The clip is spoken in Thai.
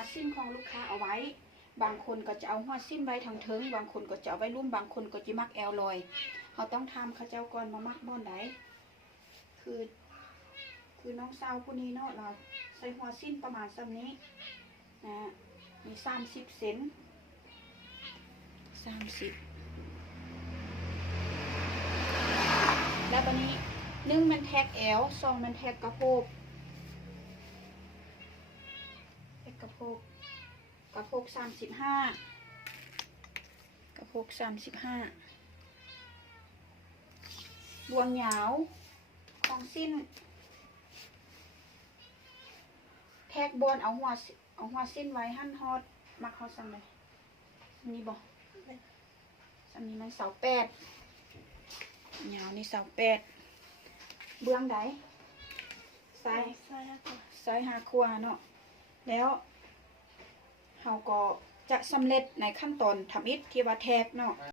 วสิ้นของลูกค้าเอาไว้บางคนก็จะเอาหัวสิ้นไว้ทางเทิงบางคนก็จะเอาไว้รุ่มบางคนก็จะมักแอลลอยเขาต้องทำข้าเจ้าก่อนมามักบ่อนไหนคือน้องสาวผู้นี้เนาะเราใส่หัวสิ้นประมาณซ้ำนี้นะมี30 เซน30แล้วตอนนี้1มันแท็กแอล2มันแท็กกระโปงกระโปง35รวมยาวของสิ้นแท็กบนเอาหัวสิ้นไว้หั่นฮอดมักเขาสั่งเลยนี่บอกสั่งนี้มัน28ยาวนี่28เบื้องใดซ้ายหาขวาเนาะแล้วเราก็จะสำเร็จในขั้นตอนทำอิฐที่ว่าแท็กเนาะ